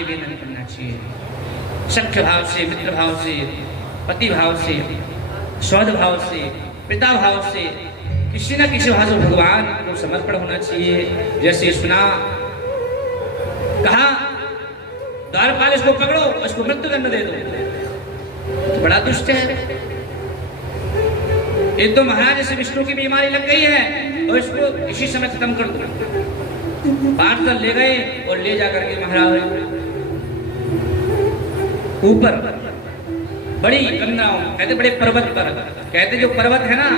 निवेदन करना चाहिए, सख्य भाव से, मित्र भाव से, पति भाव से, सौद भाव से, पिता भाव से, किसी न किसी भाव से भगवान को समर्पण होना चाहिए। जैसे सुना, कहा द्वारपाल इसको पकड़ो, इसको मृत्युदंड दे दो, तो बड़ा दुष्ट है। एक तो महाराज जैसे विष्णु की बीमारी लग गई है और इसको इसी समय खत्म कर दो। पार्षद ले गए और ले जाकर के महाराज ऊपर बड़ी गंगा, कहते बड़े पर्वत पर, कहते जो पर्वत है ना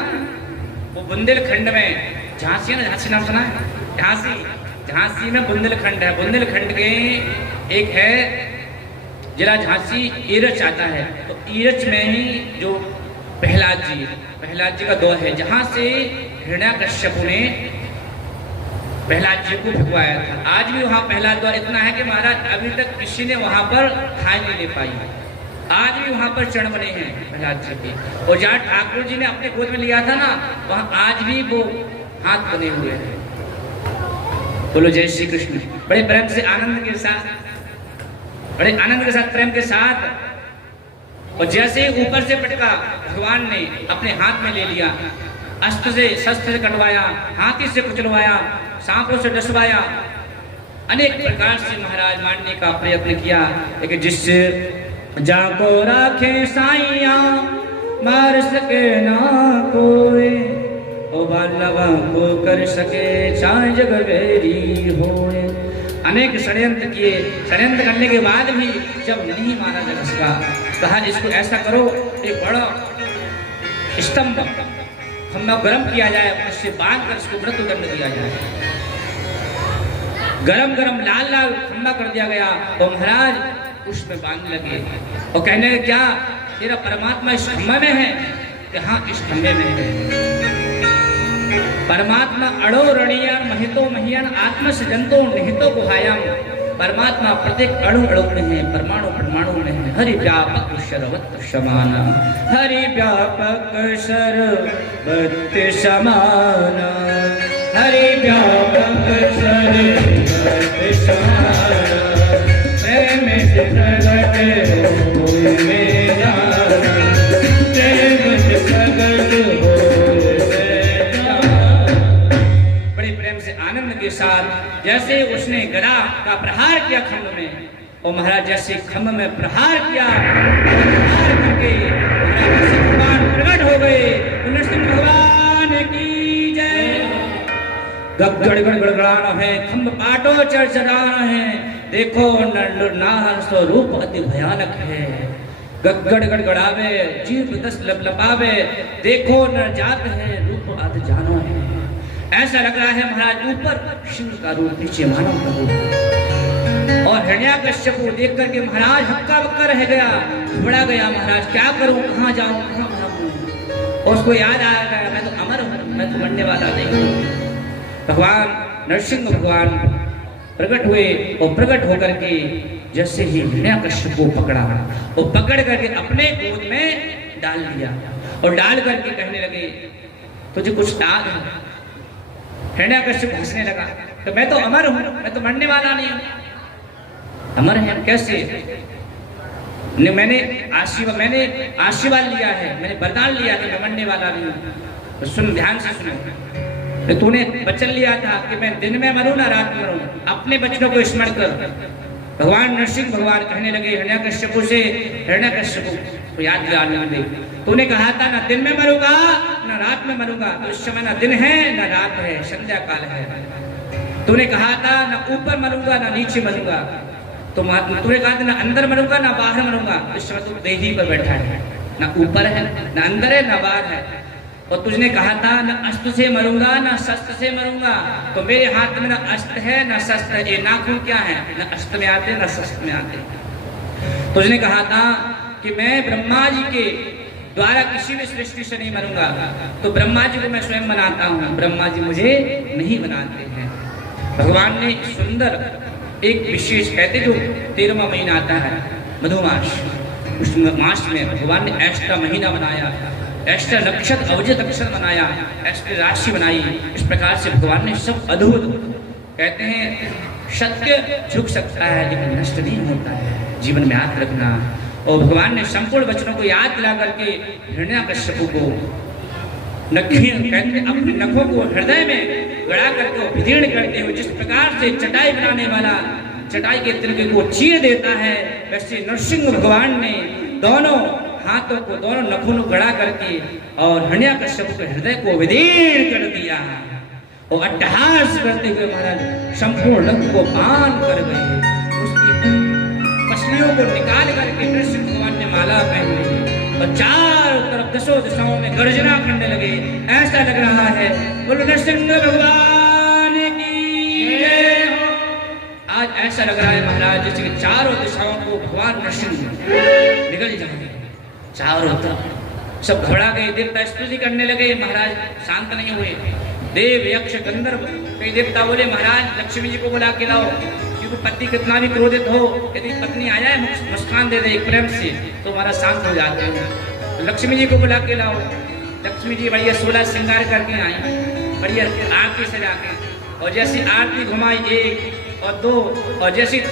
वो बुंदेलखंड में, झांसी है ना, झांसी नाम सुना है, झांसी, झांसी में बुंदेलखंड है। बुंदेलखंड के एक है जिला झांसी, ईरच आता है, तो ईरच में ही जो प्रहलाद जी का दौर है, जहां से हिरण्याकश्यप ने प्रहलाद जी को भगवाया था। आज भी वहां प्रहलाद द्वार इतना है कि महाराज अभी तक किसी ने वहां पर खाई नहीं ले पाई। आज भी वहां पर चरण बने हैं प्रहलाद जी के, और जहाँ ठाकुर जी ने अपने गोद में लिया था ना, वहां आज भी वो हाथ बने हुए हैं। बोलो जय श्री कृष्ण। बड़े प्रेम से, आनंद के साथ, बड़े आनंद के साथ, प्रेम के साथ। और जैसे ही ऊपर से पटका, भगवान ने अपने हाथ में ले लिया, अस्त्र से, शस्त्र से कटवाया, हाथी से कुचलवाया, सांपों से डसवाया, अनेक प्रकार से महाराज मारने का प्रयत्न किया। लेकिन जिससे जाको राखे साइया, मार सके ना कोई, ओ बालवा को कर सके चाहे जग बेरी होए। अनेक षड्यंत्र किए, षड्यंत्र करने के बाद भी जब नहीं मारा जा सका, कहा इसको ऐसा करो, एक बड़ा स्तंभ खंभा गरम किया जाए, उससे बांध कर इसको मृत्युदंड दिया जाए। गरम गरम लाल लाल खंभा कर दिया गया और महाराज उसमें बांधने लगे और कहने लगे, क्या तेरा परमात्मा इस खंभे में है? कि हाँ, इस खंभे में है। परमात्मा अड़ो रणियान महितो महियान आत्म से जंतो निहितो गुहायाम। परमात्मा प्रत्येक अणु अणु में है, परमाणु परमाणु में है। हरि व्यापक सर्वत्र समान, हरि व्यापक सर्वत्र समान, हरि व्यापक सर्वत्र समान। प्रेम से प्रगट होए में जाना, प्रेम से प्रगट होए में जाना। बड़े प्रेम से, आनंद के साथ जैसे उसने गदा का प्रहार किया खंभ में, और महाराज जैसे खंभ में प्रहार किया, प्रहार करके भगवान प्रकट हो गए। नरसिंह भगवान की जय। गगड़ गड़गड़ाना है, खंभ पाटो चरचराना है, देखो नर स्वरूप अति भयानक है। गगड़ गड़गड़ावे, जीव दस लपलपावे, देखो नर जात है, रूप अति जानो है। ऐसा लग रहा है महाराज ऊपर सिंह का रूप, नीचे मानव का रूप। और हिरण्याकश्यप को देख करके महाराज हक्का बक्का रह गया, घबरा गया। महाराज क्या करूं, कहाँ जाऊं, कहाँ भागूं? और उसको याद आ गया, मैं तो अमर हूं, मैं तो मरने वाला नहीं हूं। भगवान नरसिंह भगवान प्रकट हुए और प्रकट होकर के जैसे ही हिरण्याकश्यप को पकड़ा और पकड़ करके अपने गोद में डाल दिया और डाल करके कहने लगे, तुझे कुछ याद है? हिरण्याकश्यप हंसने लगा, तो मैं तो अमर हूं, मैं तो मरने वाला नहीं हूं। अमर है कैसे? मैंने आशीर्वाद लिया है, मैंने वरदान लिया कि मैं मरने वाला नहीं हूं। तो सुन, ध्यान से सुनो। तो तूने वचन लिया था कि मैं दिन में मरूं ना रात में मरूं, अपने बचनों को स्मरण कर। भगवान नरसिंह भगवान कहने लगे हिरण्याकश्यप से, हिरण्याकश्यप तो याद दिलाने लगे, तूने कहा था ना दिन में मरूंगा ना रात में मरूंगा, तो इस समय ना दिन है ना रात है, संध्या काल है। तूने कहा था ना ऊपर मरूंगा ना नीचे मरूंगा, तो तूने कहा था ना अंदर मरूंगा ना बाहर मरूंगा, इस समय तू देही पर बैठा है, ना ऊपर है ना अंदर है ना बाहर है। और तुझने कहा था ना अस्त्र से मरूंगा ना शस्त्र से मरूंगा, तो मेरे हाथ में ना अस्त्र है ना शस्त्र है। ये नाखून क्या है, ना अस्त्र में आते ना शस्त्र में आते। तुझने कहा था कि मैं ब्रह्मा जी के द्वारा किसी भी सृष्टि से नहीं मरूंगा, तो ब्रह्मा जी को मैं स्वयं बनाता हूँ, ब्रह्मा जी मुझे नहीं बनाते हैं। भगवान ने सुंदर एक विशेष, कहते जो 13वां महीना आता है मधुमास, उस मास में भगवान ने ऐसा महीना बनाया, ऐसा नक्षत्र अवजत अक्षर बनाया, ऐसी राशि बनाई। इस प्रकार से भगवान ने सब अद्भुत, कहते हैं सत्य झुक सकता है लेकिन नष्ट नहीं होता है। जीवन में याद रखना। और भगवान ने संपूर्ण वचनों को याद दिला करके हिरण्याकश्यप को अपने नखों को हृदय में गड़ा करके विदीर्ण करते हुए जिस प्रकार से चटाई बनाने वाला चटाई के तिनके को चीर देता है, वैसे नरसिंह भगवान ने दोनों हाथों को दोनों नखों को गड़ा करके और हिरण्याकश्यप के हृदय को विदीर्ण कर दिया और अट्टहास करते हुए महाराज संपूर्ण रंग को पान कर गए। उसकी पसलियों को निकाल करके नरसिंह भगवान ने माला पहन ली और चारों तरफ दसों दिशाओं में गर्जना करने लगे। ऐसा लग रहा है बोलो नरसिंह भगवान की जय हो। आज ऐसा लग रहा है महाराज जैसे कि चारों दिशाओं को भगवान नरसिंह निकल जाएंगे। चारों तरफ सब घबरा गए, देवता स्तुति करने लगे, महाराज शांत नहीं हुए। देव यक्ष गंधर्व कई देवता बोले महाराज लक्ष्मी जी को बुला के लाओ, क्योंकि पति कितना भी क्रोधित हो यदि पत्नी आ जाए मुस्कान दे दे प्रेम से तो हमारा शांत हो जाते हैं। तो लक्ष्मी जी को बुला के लाओ। लक्ष्मी जी बढ़िया 16 श्रृंगार करके आई, बढ़िया आरती सजा के, और जैसी आरती घुमाई 1 और 2 और जैसी